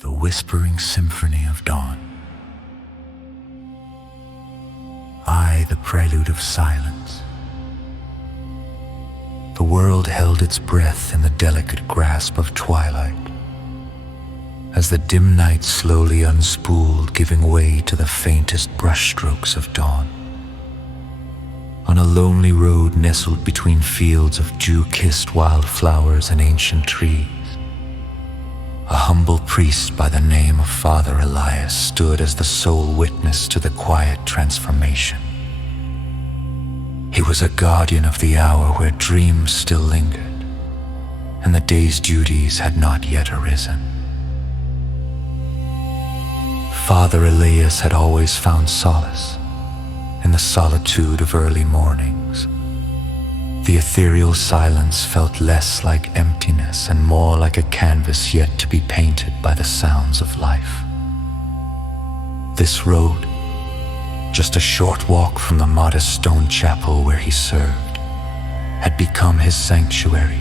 the whispering symphony of dawn. I, the prelude of silence. The world held its breath in the delicate grasp of twilight, as the dim night slowly unspooled, giving way to the faintest brushstrokes of dawn. On a lonely road nestled between fields of dew-kissed wildflowers and ancient trees, a humble priest by the name of Father Elias stood as the sole witness to the quiet transformation. He was a guardian of the hour where dreams still lingered, and the day's duties had not yet arisen. Father Elias had always found solace in the solitude of early mornings. The ethereal silence felt less like emptiness and more like a canvas yet to be painted by the sounds of life. This road, just a short walk from the modest stone chapel where he served, had become his sanctuary,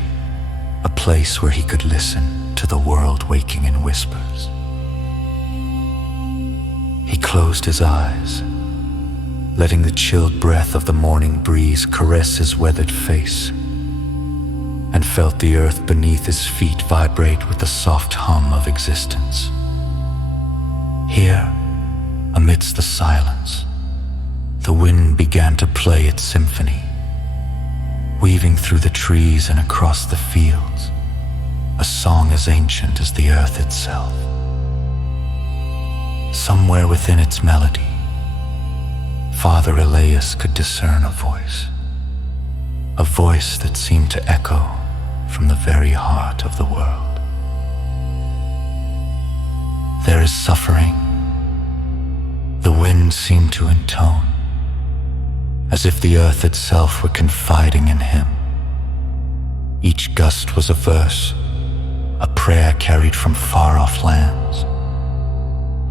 a place where he could listen to the world waking in whispers. He closed his eyes, letting the chilled breath of the morning breeze caress his weathered face, and felt the earth beneath his feet vibrate with the soft hum of existence. Here, amidst the silence, the wind began to play its symphony, weaving through the trees and across the fields, a song as ancient as the earth itself. Somewhere within its melody, Father Elias could discern a voice that seemed to echo from the very heart of the world. There is suffering, the wind seemed to intone, as if the earth itself were confiding in him. Each gust was a verse, a prayer carried from far-off lands,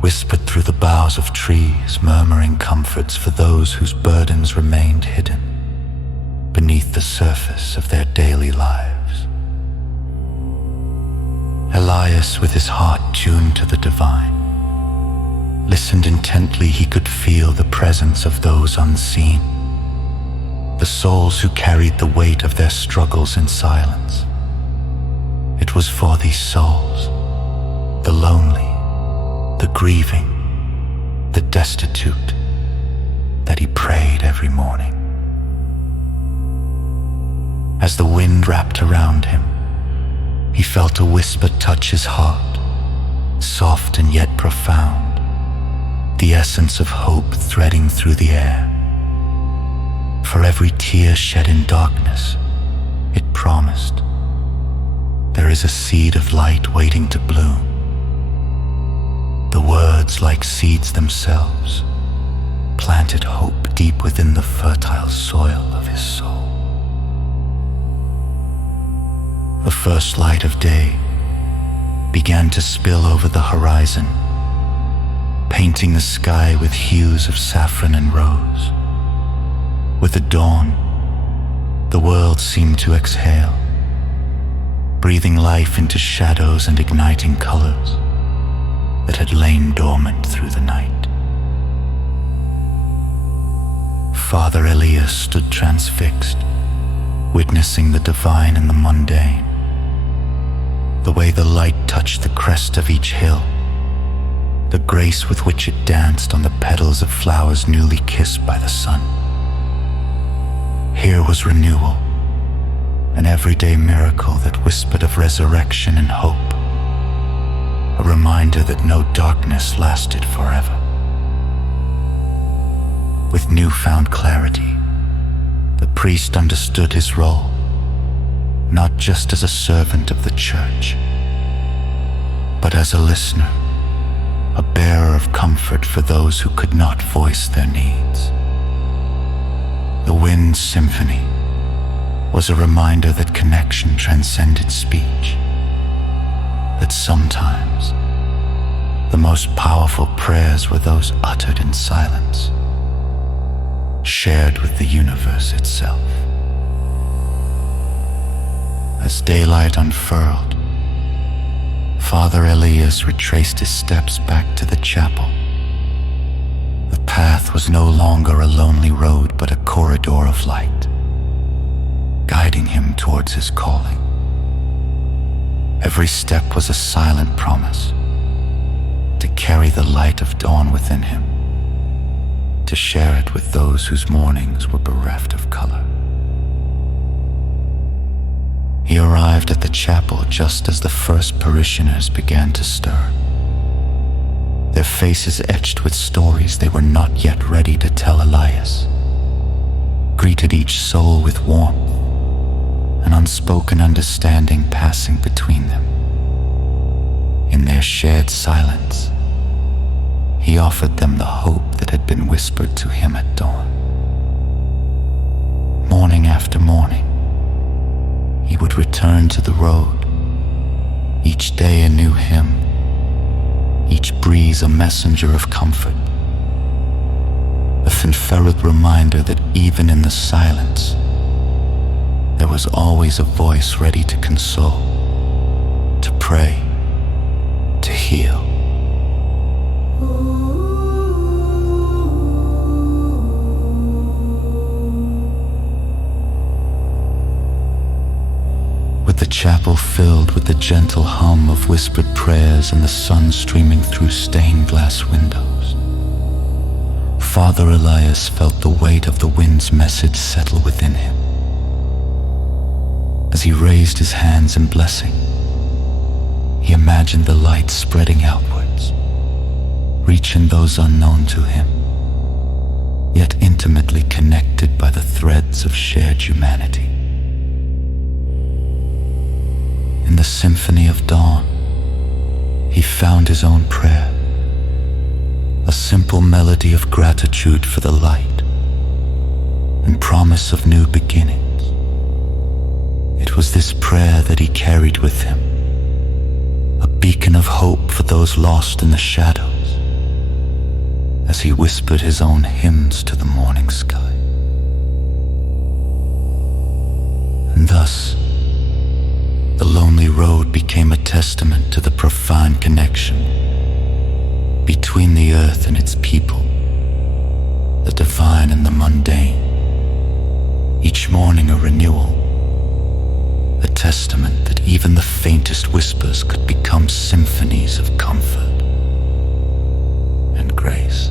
whispered through the boughs of trees, murmuring comforts for those whose burdens remained hidden beneath the surface of their daily lives. Elias, with his heart tuned to the divine, listened intently. He could feel the presence of those unseen, the souls who carried the weight of their struggles in silence. It was for these souls, the lonely, the grieving, the destitute, that he prayed every morning. As the wind wrapped around him, he felt a whisper touch his heart, soft and yet profound, the essence of hope threading through the air. For every tear shed in darkness, it promised, there is a seed of light waiting to bloom. The words, like seeds themselves, planted hope deep within the fertile soil of his soul. The first light of day began to spill over the horizon, painting the sky with hues of saffron and rose. With the dawn, the world seemed to exhale, breathing life into shadows and igniting colors that had lain dormant through the night. Father Elias stood transfixed, witnessing the divine in the mundane, the way the light touched the crest of each hill, the grace with which it danced on the petals of flowers newly kissed by the sun. Here was renewal, an everyday miracle that whispered of resurrection and hope, a reminder that no darkness lasted forever. With newfound clarity, the priest understood his role, not just as a servant of the church, but as a listener, a bearer of comfort for those who could not voice their needs. The wind's symphony was a reminder that connection transcended speech, that sometimes the most powerful prayers were those uttered in silence, shared with the universe itself. As daylight unfurled, Father Elias retraced his steps back to the chapel. The path was no longer a lonely road, but a corridor of light, guiding him towards his calling. Every step was a silent promise to carry the light of dawn within him, to share it with those whose mornings were bereft of color. He arrived at the chapel just as the first parishioners began to stir, their faces etched with stories they were not yet ready to tell Elias, greeted each soul with warmth, an unspoken understanding passing between them. In their shared silence, he offered them the hope that had been whispered to him at dawn. Morning after morning, he would return to the road, each day a new hymn, each breeze a messenger of comfort, a fanfared reminder that even in the silence, there was always a voice ready to console, to pray, to heal. With the chapel filled with the gentle hum of whispered prayers and the sun streaming through stained glass windows, Father Elias felt the weight of the wind's message settle within him. As he raised his hands in blessing, he imagined the light spreading outwards, reaching those unknown to him, yet intimately connected by the threads of shared humanity. In the symphony of dawn, he found his own prayer, a simple melody of gratitude for the light and promise of new beginnings. It was this prayer that he carried with him, a beacon of hope for those lost in the shadows, as he whispered his own hymns to the morning sky. And thus, the lonely road became a testament to the profound connection between the earth and its people, the divine and the mundane. Each morning a renewal, a testament that even the faintest whispers could become symphonies of comfort and grace.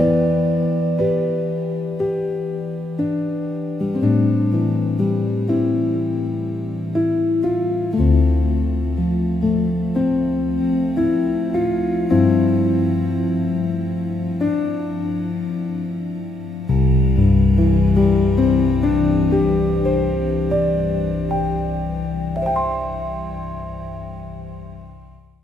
you.